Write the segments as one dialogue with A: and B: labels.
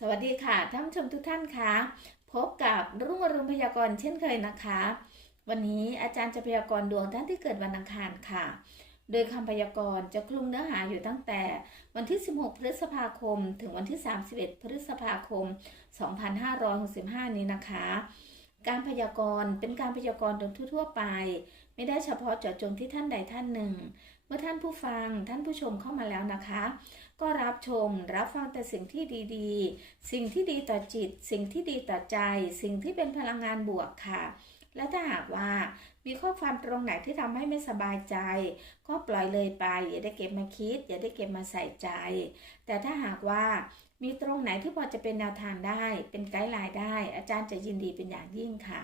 A: สวัสดีค่ะท่านผู้ชมทุกท่านคะพบกับรุ่งอรุณพยากรณ์เช่นเคยนะคะ วันนี้อาจารย์จะพยากรณ์ดวงท่านที่เกิดวันอังคารค่ะ โดยคำพยากรณ์จะคลุมเนื้อหาอยู่ตั้งแต่วันที่ 16 พฤษภาคม ถึงวันที่ 31 พฤษภาคม 2565 นี้นะคะ การพยากรณ์เป็นการพยากรณ์โดยทั่วไป ไม่ได้เฉพาะเจาะจงที่ท่านใดท่านหนึ่ง เมื่อท่านผู้ฟังท่านผู้ชมเข้ามาแล้วนะคะ ก็รับชม รับฟังแต่สิ่งที่ดีๆ สิ่งที่ดีต่อจิต สิ่งที่ดีต่อใจ สิ่งที่เป็นพลังงานบวกค่ะ และถ้าหากว่ามีข้อความตรงไหนที่ทำให้ไม่สบายใจ ก็ปล่อยเลยไป อย่าได้เก็บมาคิด อย่าได้เก็บมาใส่ใจ แต่ถ้าหากว่ามีตรงไหนที่พอจะเป็นแนวทางได้ เป็นไกด์ไลน์ได้ อาจารย์จะยินดีเป็นอย่างยิ่งค่ะ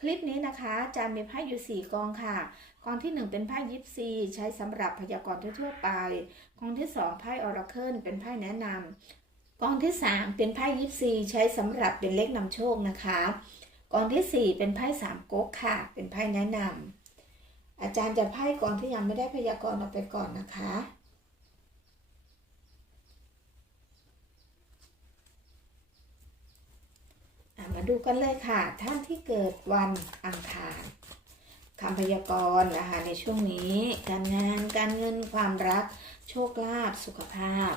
A: คลิปนี้นะคะอาจารย์มีไพ่อยู่ 4 กองค่ะ กองที่ 1 เป็นไพ่ยิปซีใช้สำหรับพยากรณ์ทั่วไป กองที่ 2 ไพ่ออราเคิลเป็นไพ่แนะนำกองที่ 3 เป็นไพ่ยิปซีใช้สำหรับเป็นเลขนำโชคนะคะ กองที่ 4 เป็นไพ่สามก๊กค่ะ เป็นไพ่แนะนำอาจารย์จะไพ่กองที่ยังไม่ได้พยากรณ์ออกไปก่อนนะคะอะ มาดูกันเลยค่ะ ท่านที่เกิดวันอังคารคำพยากรณ์นะคะในช่วงนี้ การงานการเงินความรัก โชคลาภสุขภาพ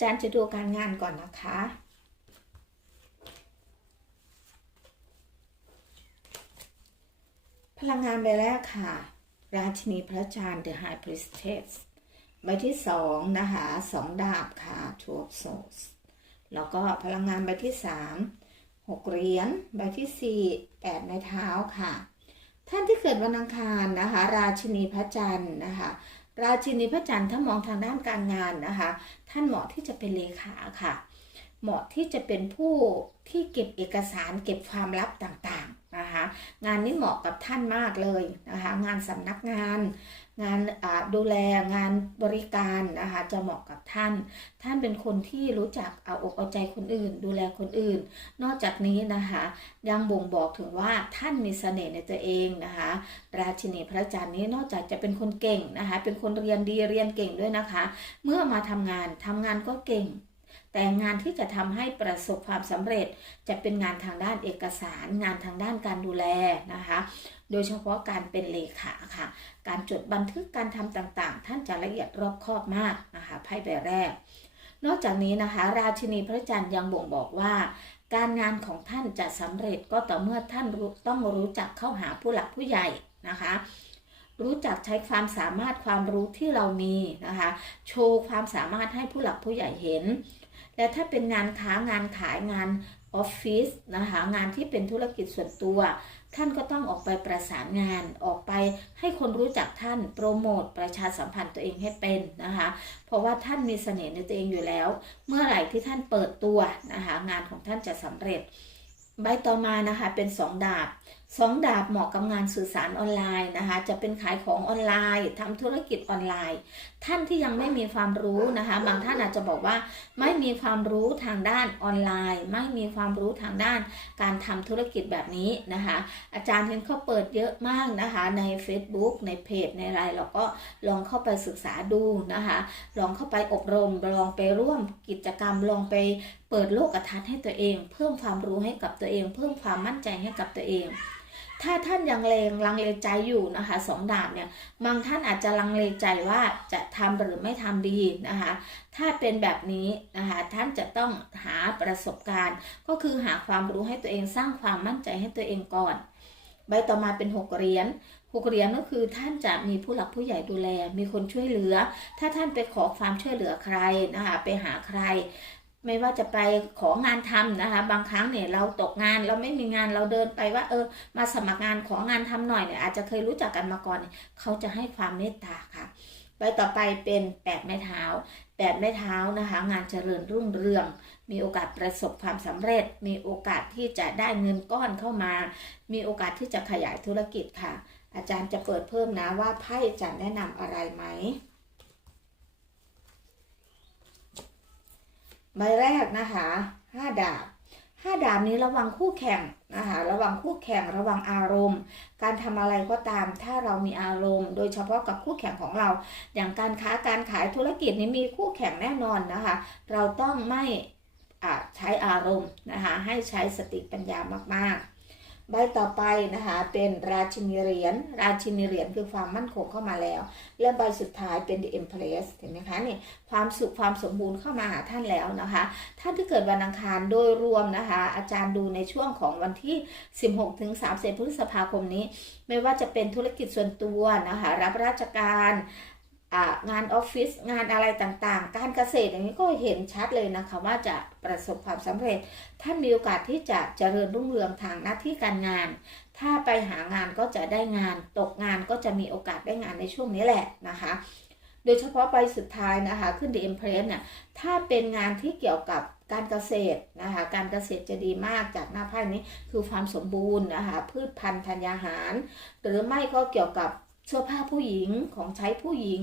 A: จารย์จะดูการงานก่อนนะคะ พลังงานใบแรกค่ะ ราชินีพระจันทร์ The High Priestess ใบที่สองนะคะสองดาบค่ะ Two of Swords แล้วก็พลังงานใบที่สามหกเหรียญใบที่สี่แปดในเท้าค่ะ ท่านที่เกิดวันอังคารนะคะ ราชินีพระจันทร์นะคะ ราชินีพระจันทร์ถ้ามองทางด้านการงานนะคะ ท่านเหมาะที่จะเป็นเลขาค่ะ เหมาะที่จะเป็นผู้ที่เก็บเอกสารเก็บความลับต่างๆนะคะ งานนี้เหมาะกับท่านมากเลยนะคะ งานสำนักงาน งานดูแลงานบริการนะคะจะเหมาะกับท่าน ท่านเป็นคนที่รู้จักเอาอกเอาใจคนอื่น ดูแลคนอื่น นอกจากนี้นะคะยังบ่งบอกถึงว่าท่านมีเสน่ห์ในตัวเองนะคะราชินีพระจันทร์นี้นอกจากจะเป็นคนเก่งนะคะเป็นคนเรียนดีเรียนเก่งด้วยนะคะ เมื่อมาทำงานทำงานก็เก่ง แต่งานที่จะทำให้ประสบความสำเร็จ จะเป็นงานทางด้านเอกสารงานทางด้านการดูแลนะคะ โดยเฉพาะการเป็นเลขาค่ะ การจดบันทึกการทำต่างๆ ท่านจะละเอียดรอบคอบมากนะคะไพ่ใบแรก นอกจากนี้นะคะ ราชินีพระจันทร์ยังบ่งบอกว่าการงานของท่านจะสำเร็จก็ต่อเมื่อท่านต้องรู้จักเข้าหาผู้หลักผู้ใหญ่นะคะ รู้จักใช้ความสามารถความรู้ที่เรามีนะคะ โชว์ความสามารถให้ผู้หลักผู้ใหญ่เห็น และถ้าเป็นงานค้างานขายงานออฟฟิศนะคะงานที่เป็นธุรกิจส่วนตัว ท่านก็ต้องออกไปประสานงานออกไปให้คนรู้จักท่านโปรโมทประชาสัมพันธ์ตัวเองให้เป็นนะคะเพราะว่าท่านมีเสน่ห์ในตัวเองอยู่แล้ว เมื่อไหร่ที่ท่านเปิดตัวนะคะงานของท่านจะสำเร็จ ใบต่อมานะคะเป็นสองดาบ สองดาบเหมาะกับงานสื่อสารออนไลน์นะคะ จะเป็นขายของออนไลน์ทำธุรกิจออนไลน์ ท่านที่ยังไม่มีความรู้นะคะ บางท่านอาจจะบอกว่าไม่มีความรู้ทางด้านออนไลน์ ไม่มีความรู้ทางด้านการทำธุรกิจแบบนี้นะคะ อาจารย์เห็นเขาเปิดเยอะมากนะคะ ใน Facebook ในเพจในอะไรเราก็ลองเข้าไปศึกษาดูนะคะ ลองเข้าไปอบรม ลองไปร่วมกิจกรรมลองไปเปิดโลกทัศน์ให้ตัวเอง เพิ่มความรู้ให้กับตัวเอง เพิ่มความมั่นใจให้กับตัวเอง ถ้าท่านยังเลงลังเลใจอยู่นะคะสองดาบเนี่ยบางท่านอาจจะลังเลใจว่าจะทำหรือไม่ทำดีนะคะ ถ้าเป็นแบบนี้นะคะท่านจะต้องหาประสบการณ์ ก็คือหาความรู้ให้ตัวเองสร้างความมั่นใจให้ตัวเองก่อน ใบต่อมาเป็นหกเหรียญหกเหรียญก็คือท่านจะมีผู้หลักผู้ใหญ่ดูแล มีคนช่วยเหลือ ถ้าท่านไปขอความช่วยเหลือใครนะคะไปหาใคร ไม่ว่าจะไปของานทำนะคะ บางครั้งเนี่ยเราตกงานเราไม่มีงานเราเดินไปว่า เออ มาสมัครงานของานทำหน่อยเนี่ยอาจจะเคยรู้จักกันมาก่อนเนเขาจะให้ความเมตตาค่ะใบต่อไปเป็นแปดไม้เท้าแปดไม้เท้านะคะ งานเจริญรุ่งเรือง มีโอกาสประสบความสำเร็จ มีโอกาสที่จะได้เงินก้อนเข้ามา มีโอกาสที่จะขยายธุรกิจค่ะ อาจารย์จะเปิดเพิ่มนะว่าไพ่จะแนะนำอะไรไหม ใบแรกนะคะห้าดาบห้าดาบนี้ระวังคู่แข่งนะคะระวังคู่แข่งระวังอารมณ์ การทำอะไรก็ตามถ้าเรามีอารมณ์ โดยเฉพาะกับคู่แข่งของเรา อย่างการค้าการขายธุรกิจนี้มีคู่แข่งแน่นอนนะคะ เราต้องไม่ใช้อารมณ์นะคะให้ใช้สติปัญญามากๆ ใบต่อไปนะคะเป็นราชินีเหรียญราชินีเหรียญคือความมั่นคงเข้ามาแล้ว และใบสุดท้ายเป็น the empress เห็นไหมคะนี่ความสุขความสมบูรณ์เข้ามาหาท่านแล้วนะคะท่านที่เกิดวันอังคารโดยรวมนะคะ อาจารย์ดูในช่วงของวันที่ 16ถึง30พฤษภาคมนี้ ไม่ว่าจะเป็นธุรกิจส่วนตัวนะคะรับราชการ งานออฟฟิศงานอะไรต่างๆ การเกษตรอย่างนี้ก็เห็นชัดเลยนะคะว่าจะประสบความสำเร็จท่ามีโอกาสที่จะเจริญรุ่งเรืองทางหน้าที่การงาน ถ้าไปหางานก็จะได้งานตกงานก็จะมีโอกาสได้งานในช่วงนี้แหละนะคะ โดยเฉพาะใบสุดท้ายนะคะขึ้น The Empress เนี่ยถ้าเป็นงานที่เกี่ยวกับการเกษตรนะคะการเกษตรจะดีมากจากหน้าไพ่นี้คือความสมบูรณ์นะคะพืชพันธุ์ธัญญาหาร หรือไม่ก็เกี่ยวกับ เสื้อผ้าผู้หญิงของใช้ผู้หญิง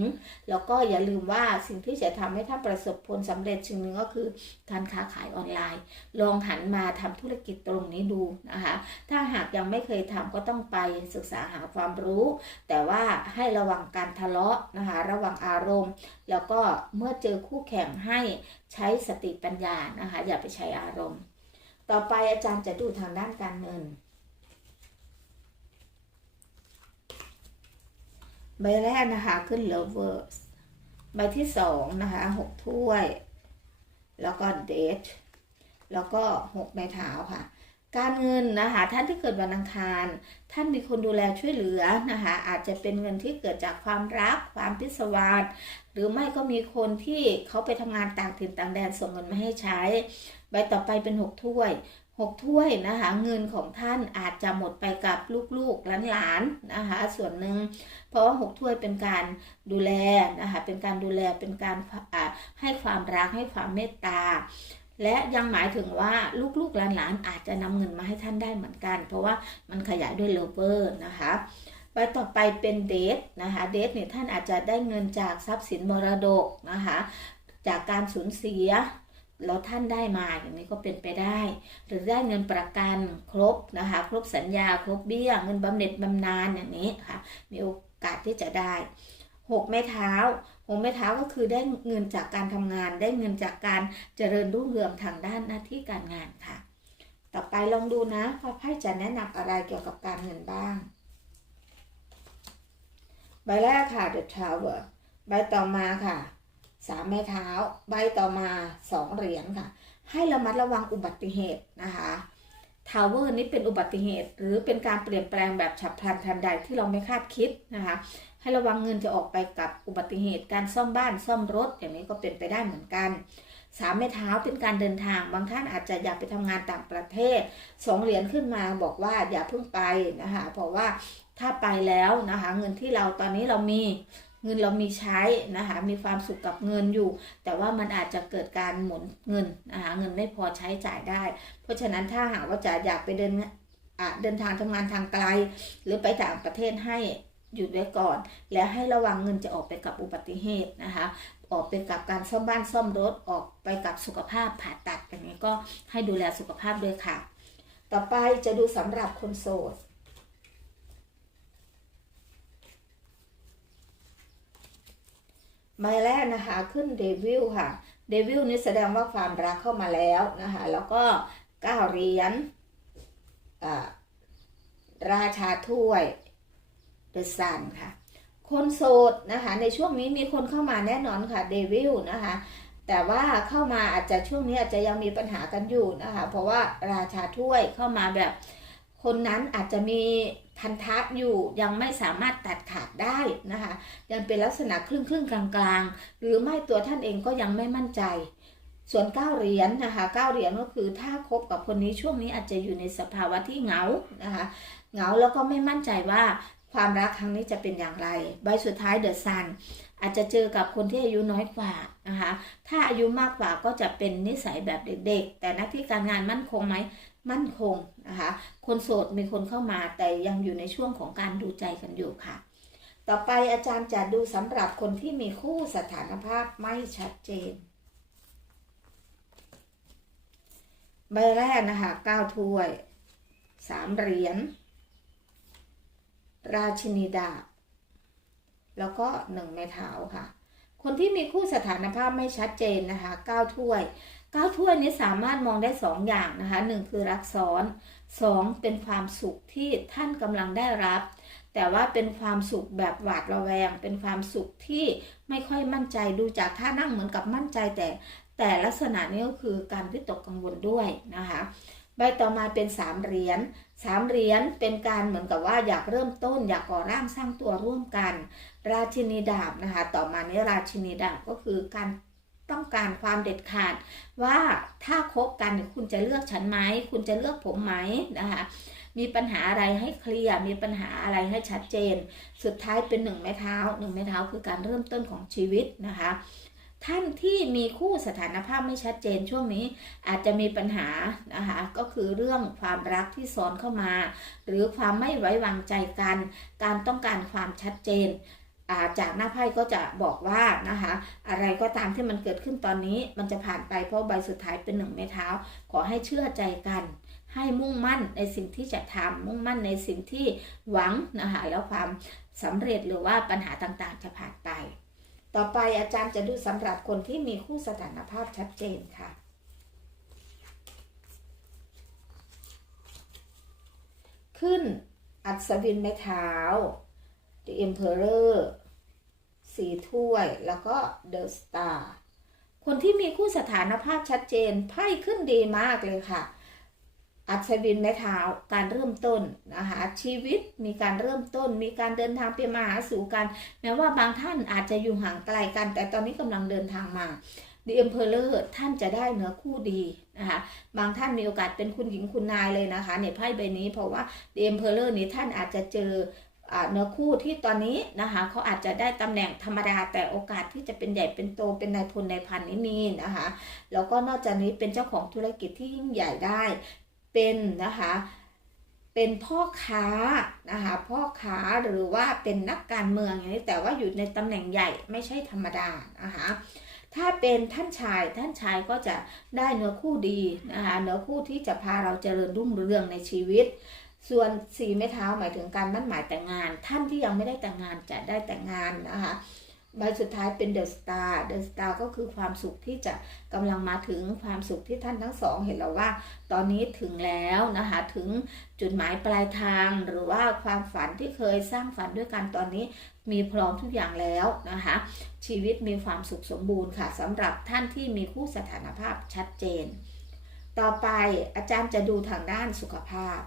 A: แล้วก็อย่าลืมว่าสิ่งที่จะทำให้ท่านประสบผลสำเร็จสิ่งหนึ่งก็คือการค้าขายออนไลน์ ลองหันมาทำธุรกิจตรงนี้ดูนะคะถ้าหากยังไม่เคยทำก็ต้องไปศึกษาหาความรู้ แต่ว่าให้ระวังการทะเลาะนะคะระวังอารมณ์ แล้วก็เมื่อเจอคู่แข่งให้ใช้สติปัญญานะคะอย่าไปใช้อารมณ์ ต่อไปอาจารย์จะดูทางด้านการเงิน ใบแรกนะคะขึ้น lovers ใบที่สองนะคะหกถ้วย แล้วก็ date แล้วก็หกไม้เท้าค่ะ การเงินนะคะ ท่านที่เกิดวันอังคาร ท่านมีคนดูแลช่วยเหลือนะคะ อาจจะเป็นเงินที่เกิดจากความรัก ความพิศวาสหรือไม่ก็มีคนที่เขาไปทำงานต่างถิ่นต่างแดนส่งเงินมาให้ใช้ ใบต่อไปเป็นหกถ้วย หกถ้วยนะคะ เงินของท่านอาจจะหมดไปกับลูกๆหลานๆนะคะ ส่วนหนึ่งเพราะว่าหกถ้วยเป็นการดูแลนะคะ เป็นการดูแลเป็นการให้ความรักให้ความเมตตาและยังหมายถึงว่าลูกๆหลานๆอาจจะนำเงินมาให้ท่านได้เหมือนกัน เพราะว่ามันขยายด้วยเลเวอร์นะคะใบต่อไปเป็นเดทนะคะเดทเนี่ยท่านอาจจะได้เงินจากทรัพย์สินมรดกนะคะจากการสูญเสีย แล้วท่านได้มาอย่างนี้ก็เป็นไปได้ หรือได้เงินประกันครบนะคะครบสัญญา ครบเบี้ยเงินบำเหน็จบำนาญอย่างนี้ค่ะ มีโอกาสที่จะได้หกไม้เท้าหกไม้เท้าก็คือได้เงินจากการทำงาน ได้เงินจากการเจริญรุ่งเรืองทางด้านหน้าที่การงานค่ะ ต่อไปลองดูนะว่าไพ่จะแนะนำอะไรเกี่ยวกับการเงินบ้างใบแรกค่ะ The Tower ใบต่อมาค่ะ สามไม้เท้า ใบต่อมาสองเหรียญค่ะ ให้ระมัดระวังอุบัติเหตุนะคะทาวเวอร์นี้เป็นอุบัติเหตุ หรือเป็นการเปลี่ยนแปลงแบบฉับพลันทันใดที่เราไม่คาดคิดนะคะ ให้ระวังเงินจะออกไปกับอุบัติเหตุ การซ่อมบ้านซ่อมรถ อย่างนี้ก็เป็นไปได้เหมือนกันสามไม้เท้าเป็นการเดินทาง บางท่านอาจจะอยากไปทำงานต่างประเทศสองเหรียญขึ้นมาบอกว่าอย่าเพิ่งไปนะคะเพราะว่าถ้าไปแล้วนะคะ เงินที่เราตอนนี้เรามี เงินเรามีใช้นะคะมีความสุขกับเงินอยู่ แต่ว่ามันอาจจะเกิดการหมุนเงินนะคะเงินไม่พอใช้จ่ายได้ เพราะฉะนั้นถ้าหากว่าจะอยากไปเดินอะเดินทางทำงานทางไกล หรือไปต่างประเทศให้หยุดไว้ก่อน แล้วให้ระวังเงินจะออกไปกับอุบัติเหตุนะคะ ออกไปกับการซ่อมบ้านซ่อมรถออกไปกับสุขภาพผ่าตัดอย่างนี้ก็ให้ดูแลสุขภาพด้วยค่ะ ต่อไปจะดูสำหรับคนโสด ใบแรกนะคะขึ้นเดวิลค่ะเดวิลนี่แสดงว่าความรักเข้ามาแล้วนะคะแล้วก็เก้าเหรียญราชาถ้วยเดอะซันค่ะ คนโสดนะคะในช่วงนี้มีคนเข้ามาแน่นอนค่ะเดวิลนะคะแต่ว่าเข้ามาอาจจะช่วงนี้อาจจะยังมีปัญหากันอยู่นะคะเพราะว่าราชาถ้วยเข้ามาแบบคนนั้นอาจจะมี พันธะอยู่ยังไม่สามารถตัดขาดได้นะคะ ยังเป็นลักษณะครึ่งครึ่งๆกลางๆหรือไม่ตัวท่านเองก็ยังไม่มั่นใจ ส่วนเก้าเหรียญนะคะเก้าเหรียญก็คือถ้าคบกับคนนี้ช่วงนี้อาจจะอยู่ในสภาวะที่เหงานะคะเหงาแล้วก็ไม่มั่นใจว่าความรักครั้งนี้จะเป็นอย่างไร ใบสุดท้ายเดอะซันอาจจะเจอกับคนที่อายุน้อยกว่านะคะ ถ้าอายุมากกว่าก็จะเป็นนิสัยแบบเด็กๆ แต่หน้าที่การงานมั่นคงไหม มั่นคงนะคะ คนโสดมีคนเข้ามาแต่ยังอยู่ในช่วงของการดูใจกันอยู่ค่ะ ต่อไปอาจารย์จะดูสำหรับคนที่มีคู่สถานภาพไม่ชัดเจนใบแรกนะคะเก้าถ้วยสามเหรียญราชินีดาบ แล้วก็หนึ่งไม้เท้าค่ะ คนที่มีคู่สถานภาพไม่ชัดเจนนะคะเก้าถ้วย ก้าถ้วยนี้สามารถมองได้สองอย่างนะคะหนึ่งคือรักซ้อนสองเป็นความสุขที่ท่านกำลังได้รับ แต่ว่าเป็นความสุขแบบหวาดระแวง เป็นความสุขที่ไม่ค่อยมั่นใจดูจากท่านั่งเหมือนกับมั่นใจแต่ แต่ลักษณะนี้ก็คือการวิตกกังวลด้วยนะคะใบต่อมาเป็นสามเหรียญสามเหรียญเป็นการเหมือนกับว่าอยากเริ่มต้น อยากก่อร่างสร้างตัวร่วมกัน ราชินีดาบนะคะ ต่อมานี้ราชินีดาบก็คือการ ต้องการความเด็ดขาด ว่าถ้าคบกันคุณจะเลือกฉันไหมคุณจะเลือกผมไหมนะคะมีปัญหาอะไรให้เคลียร์มีปัญหาอะไรให้ชัดเจน สุดท้ายเป็นหนึ่งไม้เท้าหนึ่งไม้เท้าคือการเริ่มต้นของชีวิตนะคะท่านที่มีคู่สถานภาพไม่ชัดเจนช่วงนี้อาจจะมีปัญหานะคะก็คือเรื่องความรักที่ซ้อนเข้ามา หรือความไม่ไว้วางใจกัน การต้องการความชัดเจน จากหน้าไพ่ก็จะบอกว่านะคะอะไรก็ตามที่มันเกิดขึ้นตอนนี้มันจะผ่านไปเพราะใบสุดท้ายเป็นหนึ่งไม้เท้า ขอให้เชื่อใจกัน ให้มุ่งมั่นในสิ่งที่จะทำมุ่งมั่นในสิ่งที่หวังนะคะแล้วความสำเร็จหรือว่าปัญหาต่างๆ จะผ่านไป ต่อไปอาจารย์จะดูสำหรับคนที่มีคู่สถานภาพชัดเจนค่ะขึ้นอัศวินไม้เท้า The Emperor สีถ้วย แล้วก็ The Star คนที่มีคู่สถานภาพชัดเจนไพ่ขึ้นดีมากเลยค่ะ อัศวินไม้เท้าการเริ่มต้นนะคะชีวิตมีการเริ่มต้น มีการเดินทางไปมาหาสู่กัน แม้ว่าบางท่านอาจจะอยู่ห่างไกลกัน แต่ตอนนี้กำลังเดินทางมา The Emperor ท่านจะได้เนื้อคู่ดีนะคะบางท่านมีโอกาสเป็นคุณหญิงคุณนายเลยนะคะในไพ่ใบนี้เพราะว่า The Emperor นี้ท่านอาจจะเจอ เนื้อคู่ที่ตอนนี้นะคะเขาอาจจะได้ตำแหน่งธรรมดาแต่โอกาสที่จะเป็นใหญ่เป็นโตเป็นนายพลนายพันนี้มีนะคะแล้วก็นอกจากนี้เป็นเจ้าของธุรกิจที่ยิ่งใหญ่ได้เป็นนะคะเป็นพ่อค้านะคะพ่อค้าหรือว่าเป็นนักการเมืองอย่างนี้แต่ว่าอยู่ในตำแหน่งใหญ่ไม่ใช่ธรรมดานะคะถ้าเป็นท่านชายท่านชายก็จะได้เนื้อคู่ดีนะคะเนื้อคู่ที่จะพาเราเจริญรุ่งเรืองในชีวิต ส่วนสี่ไม้เท้าหมายถึงการมั่นหมายแต่งงาน ท่านที่ยังไม่ได้แต่งงานจะได้แต่งงานนะคะใบสุดท้ายเป็นเดอะสตาร์เดอะสตาร์ก็คือความสุขที่จะกำลังมาถึงความสุขที่ท่านทั้งสองเห็นแล้วว่า ตอนนี้ถึงแล้วนะคะถึงจุดหมายปลายทาง หรือว่าความฝันที่เคยสร้างฝันด้วยกันตอนนี้มีพร้อมทุกอย่างแล้วนะคะชีวิตมีความสุขสมบูรณ์ค่ะสำหรับท่านที่มีคู่สถานภาพชัดเจน ต่อไปอาจารย์จะดูทางด้านสุขภาพ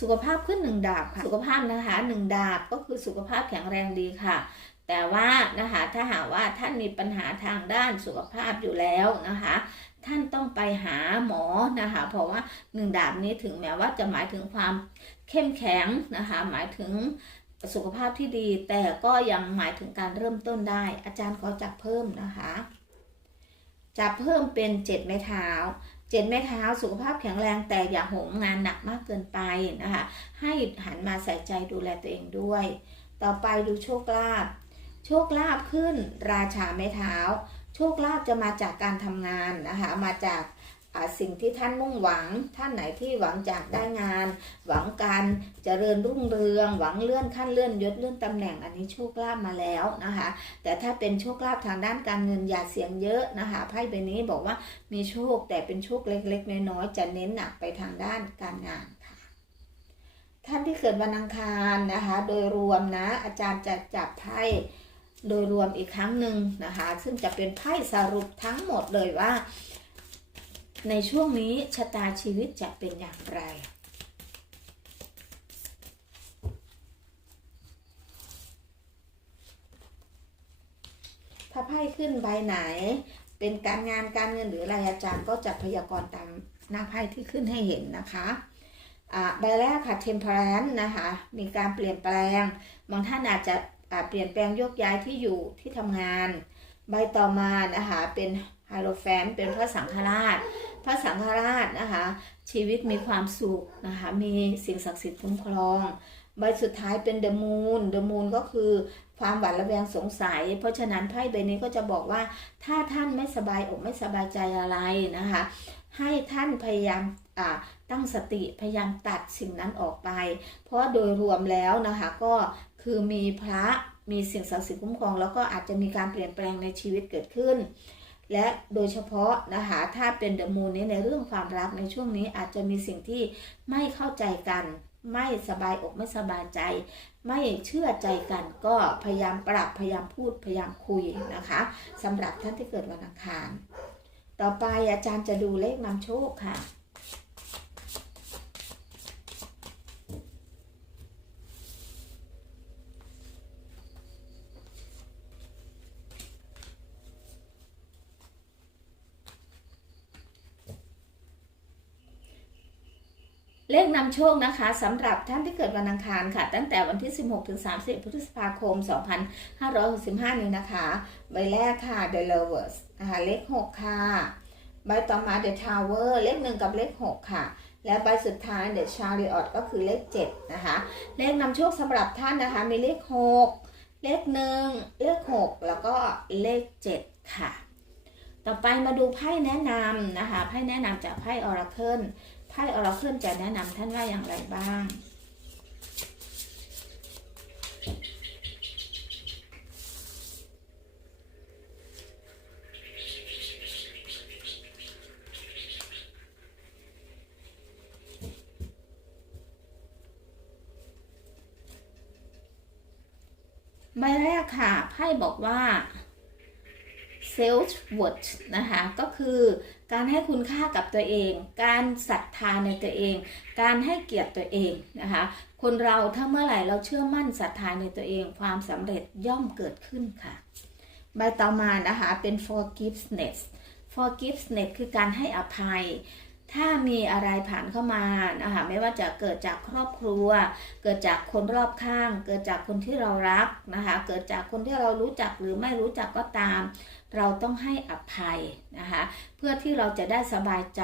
A: สุขภาพขึ้นหนึ่งดาบค่ะ สุขภาพนะคะหนึ่งดาบก็คือสุขภาพแข็งแรงดีค่ะ แต่ว่านะคะถ้าหากว่าท่านมีปัญหาทางด้านสุขภาพอยู่แล้วนะคะ ท่านต้องไปหาหมอนะคะ เพราะว่าหนึ่งดาบนี้ถึงแม้ว่าจะหมายถึงความเข้มแข็งนะคะ หมายถึงสุขภาพที่ดี แต่ก็ยังหมายถึงการเริ่มต้นได้ อาจารย์ขอจับเพิ่มนะคะจับเพิ่มเป็นเจ็ดไม้เท้า เจ็ดไม้เท้าสุขภาพแข็งแรงแต่อย่าโหมงานหนักมากเกินไปนะคะ ให้หันมาใส่ใจดูแลตัวเองด้วย ต่อไปดูโชคลาภโชคลาภขึ้นราชาไม้เท้า โชคลาภจะมาจากการทำงานนะคะ มาจาก สิ่งที่ท่านมุ่งหวัง ท่านไหนที่หวังจากได้งาน หวังการเจริญรุ่งเรือง หวังเลื่อนขั้นเลื่อนยศเลื่อนตำแหน่งอันนี้โชคลาภมาแล้วนะคะ แต่ถ้าเป็นโชคลาภทางด้านการเงินอย่าเสียงเยอะนะคะไพ่ใบนี้บอกว่ามีโชคแต่เป็นโชคเล็กๆน้อยๆจะเน้นหนักไปทางด้านการงานค่ะ ท่านที่เกิดวันอังคารนะคะ โดยรวมนะอาจารย์จะจับไพ่โดยรวมอีกครั้งหนึ่งนะคะ ซึ่งจะเป็นไพ่สรุปทั้งหมดเลยว่า ในช่วงนี้ชะตาชีวิตจะเป็นอย่างไร ถ้าไพ่ขึ้นใบไหน เป็นการงานการเงินหรืออะไรอาจารย์ก็จะพยากรณ์ตามหน้าไพ่ที่ขึ้นให้เห็นนะคะใบแรกค่ะ temperance นะคะ มีการเปลี่ยนแปลง บางท่านอาจจะเปลี่ยนแปลงโยกย้ายที่อยู่ที่ทำงาน ใบต่อมานะคะเป็น ฮาโลแฟนเป็นพระสังฆราช พระสังฆราชนะคะ ชีวิตมีความสุขนะคะมีสิ่งศักดิ์สิทธิ์คุ้มครองใบสุดท้ายเป็นเดอะมูนเดอะมูนก็คือความหวาดระแวงสงสัย เพราะฉะนั้นไพ่ใบนี้ก็จะบอกว่า ถ้าท่านไม่สบายอกไม่สบายใจอะไรนะคะ ให้ท่านพยายามตั้งสติพยายามตัดสิ่งนั้นออกไป เพราะโดยรวมแล้วนะคะก็คือมีพระมีสิ่งศักดิ์สิทธิ์คุ้มครอง แล้วก็อาจจะมีการเปลี่ยนแปลงในชีวิตเกิดขึ้น และโดยเฉพาะนะคะถ้าเป็นเดอะมูนนี้ในเรื่องความรักในช่วงนี้อาจจะมีสิ่งที่ไม่เข้าใจกัน ไม่สบายอกไม่สบายใจ ไม่เชื่อใจกันก็พยายามปรับพยายามพูดพยายามคุยนะคะสำหรับท่านที่เกิดวันอังคาร ต่อไปอาจารย์จะดูเลขนำโชคค่ะ เลขนำโชคนะคะสำหรับท่านที่เกิดวันอังคารค่ะ ตั้งแต่วันที่ 16 ถึง 30 พฤษภาคม 2565 นี้นะคะ ใบแรกค่ะ The Lovers นะคะเลข 6 ค่ะ ใบต่อมา The Tower เลข 1 กับเลข 6 ค่ะ และใบสุดท้าย The Chariot ก็คือเลข 7 นะคะ เลขนำโชคสำหรับท่านนะคะ มีเลข 6 เลข 1 เลข 6 แล้วก็เลข 7 ค่ะ ต่อไปมาดูไพ่แนะนำนะคะ ไพ่แนะนำจากไพ่ Oracle ไพ่ออราเคิลจะแนะนำท่านว่าอย่างไรบ้างใบแรกค่ะไพ่บอกว่า self worth นะคะ ก็คือ การให้คุณค่ากับตัวเอง การศรัทธาในตัวเอง การให้เกียรติตัวเองนะคะ คนเราถ้าเมื่อไหร่เราเชื่อมั่นศรัทธาในตัวเอง ความสำเร็จย่อมเกิดขึ้นค่ะ ใบต่อมานะคะเป็น forgiveness forgiveness คือการให้อภัย ถ้ามีอะไรผ่านเข้ามานะคะไม่ว่าจะเกิดจากครอบครัว เกิดจากคนรอบข้าง เกิดจากคนที่เรารักนะคะเกิดจากคนที่เรารู้จักหรือไม่รู้จักก็ตาม เราต้องให้อภัยนะคะเพื่อที่เราจะได้สบายใจ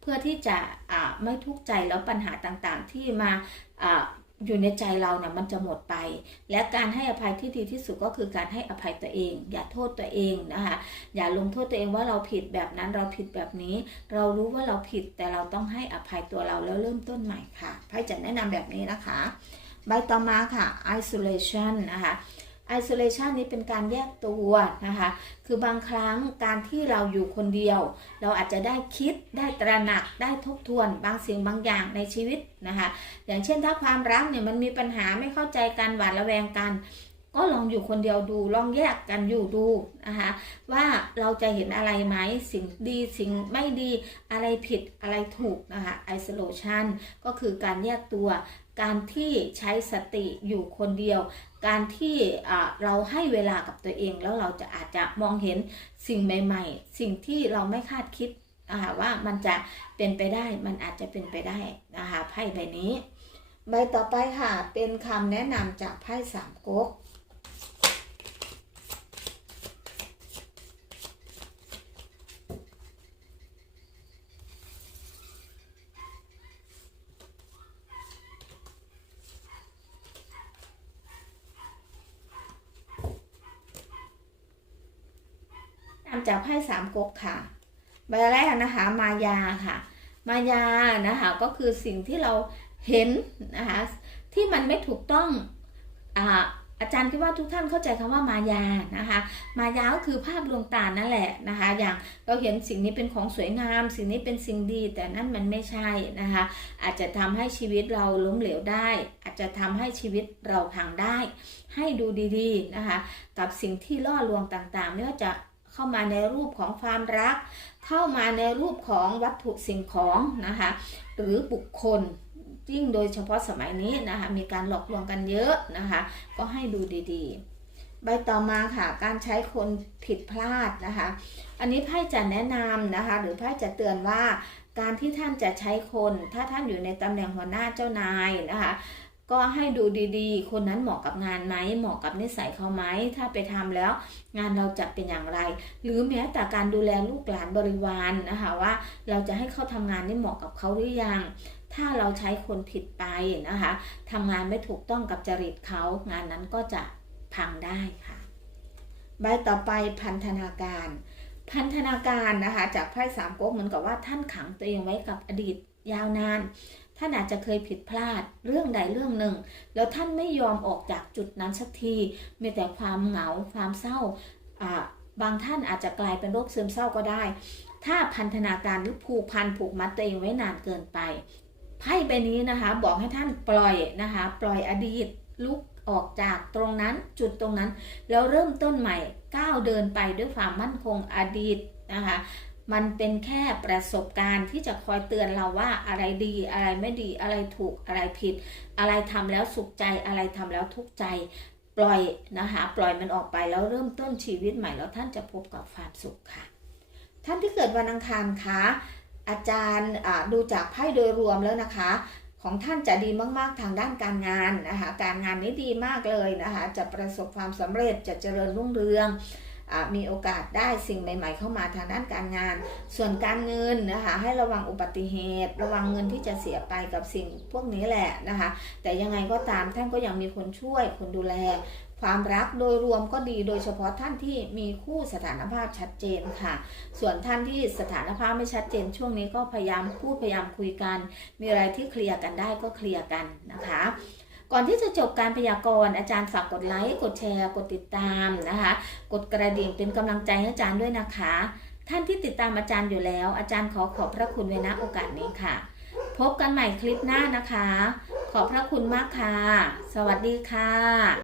A: เพื่อที่จะะไม่ทุกข์ใจแล้วปัญหาต่างๆที่มา อยู่ในใจเราเนี่ยมันจะหมดไป และการให้อภัยที่ดีที่สุดก็คือการให้อภัยตัวเอง อย่าโทษตัวเองนะคะอย่าลงโทษตัวเองว่าเราผิดแบบนั้นเราผิดแบบนี้ เรารู้ว่าเราผิดแต่เราต้องให้อภัยตัวเราแล้วเริ่มต้นใหม่ค่ะไพ่จะแนะนำแบบนี้นะคะ ใบต่อมาค่ะ isolation นะคะ isolation นี้เป็นการแยกตัวนะคะ คือบางครั้งการที่เราอยู่คนเดียว เราอาจจะได้คิดได้ตระหนักได้ทบทวน บางสิ่งบางอย่างในชีวิตนะคะ อย่างเช่นถ้าความรักเนี่ยมันมีปัญหาไม่เข้าใจกันหวาดระแวงกัน ก็ลองอยู่คนเดียวดู ลองแยกกันอยู่ดูนะคะว่าเราจะเห็นอะไรไหมสิ่งดีสิ่งไม่ดีอะไรผิดอะไรถูกนะคะ isolation ก็คือการแยกตัวการที่ใช้สติอยู่คนเดียว การที่เราให้เวลากับตัวเองแล้วเราจะอาจจะมองเห็นสิ่งใหม่ ๆ สิ่งที่เราไม่คาดคิดว่ามันจะเป็นไปได้มันอาจจะเป็นไปได้นะคะไพ่ใบนี้ ใบต่อไปค่ะเป็นคำแนะนำจากไพ่สามก๊ก นำจา กไพ่สามก๊กค่ะ ใบแรกนะคะมายาค่ะ มายานะคะก็คือสิ่งที่เราเห็นนะคะที่มันไม่ถูกต้องอ่าอาจารย์คิดว่าทุกท่านเข้าใจคำว่ามายานะคะ มายาก็คือภาพลวงตานั่นแหละนะคะ อย่างเราเห็นสิ่งนี้เป็นของสวยงาม สิ่งนี้เป็นสิ่งดี แต่นั่นมันไม่ใช่นะคะ อาจจะทำให้ชีวิตเราล้มเหลวได้ อาจจะทำให้ชีวิตเราพังได้ ให้ดูดีๆนะคะ กับสิ่งที่ล่อลวงต่างๆไม่ว่าจะ เข้ามาในรูปของความรัก เข้ามาในรูปของวัตถุสิ่งของนะคะหรือบุคคลยิ่งโดยเฉพาะสมัยนี้นะคะมีการหลอกลวงกันเยอะนะคะก็ให้ดูดีๆ ใบต่อมาค่ะการใช้คนผิดพลาดนะคะอันนี้ไพ่จะแนะนำนะคะหรือไพ่จะเตือนว่าการที่ท่านจะใช้คน ถ้าท่านอยู่ในตำแหน่งหัวหน้าเจ้านายนะคะ ก็ให้ดูดีๆ คนนั้นเหมาะกับงานไหมเหมาะกับนิสัยเขาไหมถ้าไปทำแล้ว งานเราจะเป็นอย่างไร หรือแม้แต่การดูแลลูกหลานบริวารนนะคะว่า เราจะให้เขาทำงานนี่เหมาะกับเขาหรือยังถ้าเราใช้คนผิดไปนะคะทำงานไม่ถูกต้องกับจริตเขางานนั้นก็จะพังได้ค่ะ ใบต่อไปพันธนาการ พันธนาการนะคะ จากไพ่สามก๊กเหมือนกับว่าท่านขังตัวเองไว้กับอดีตยาวนาน ท่านอาจจะเคยผิดพลาดเรื่องใดเรื่องหนึ่ง แล้วท่านไม่ยอมออกจากจุดนั้นสักที มีแต่ความเหงาความเศร้าอ่าบางท่านอาจจะกลายเป็นโรคซึมเศร้าก็ได้ ถ้าพันธนาการหรือผูกพันผูกมัดตัวเองไว้นานเกินไปไพ่ใบนี้นะคะบอกให้ท่านปล่อยนะคะปล่อยอดีตลุกออกจากตรงนั้นจุดตรงนั้น แล้วเริ่มต้นใหม่ก้าวเดินไปด้วยความมั่นคงอดีตนะคะ มันเป็นแค่ประสบการณ์ที่จะคอยเตือนเราว่าอะไรดีอะไรไม่ดีอะไรถูกอะไรผิด อะไรทำแล้วสุขใจอะไรทำแล้วทุกข์ใจปล่อยนะคะปล่อยมันออกไปแล้วเริ่มต้นชีวิตใหม่แล้วท่านจะพบกับความสุขค่ะ ท่านที่เกิดวันอังคารคะอาจารย์ดูจากไพ่โดยรวมแล้วนะคะ ของท่านจะดีมากๆทางด้านการงานนะคะการงานนี้ดีมากเลยนะคะจะประสบความสำเร็จจะเจริญรุ่งเรือง มีโอกาสได้สิ่งใหม่ ๆ เข้ามาทางด้านการงาน ส่วนการเงินนะคะให้ระวังอุบัติเหตุ ระวังเงินที่จะเสียไปกับสิ่งพวกนี้แหละนะคะ แต่ยังไงก็ตามท่านก็ยังมีคนช่วยคนดูแลความรักโดยรวมก็ดีโดยเฉพาะท่านที่มีคู่สถานภาพชัดเจนค่ะ ส่วนท่านที่สถานภาพไม่ชัดเจน ช่วงนี้ก็พยายามพูดพยายามคุยกัน มีอะไรที่เคลียร์กันได้ก็เคลียร์กันนะคะ ก่อนที่จะจบการพยากรณ์อาจารย์ฝากกดไลค์กดแชร์ กดติดตามนะคะ กดกระดิ่งเป็นกำลังใจให้อาจารย์ด้วยนะคะ ท่านที่ติดตามอาจารย์อยู่แล้ว อาจารย์ขอขอบพระคุณไว้ณโอกาสนี้ค่ะ พบกันใหม่คลิปหน้านะคะ ขอบพระคุณมากค่ะ สวัสดีค่ะ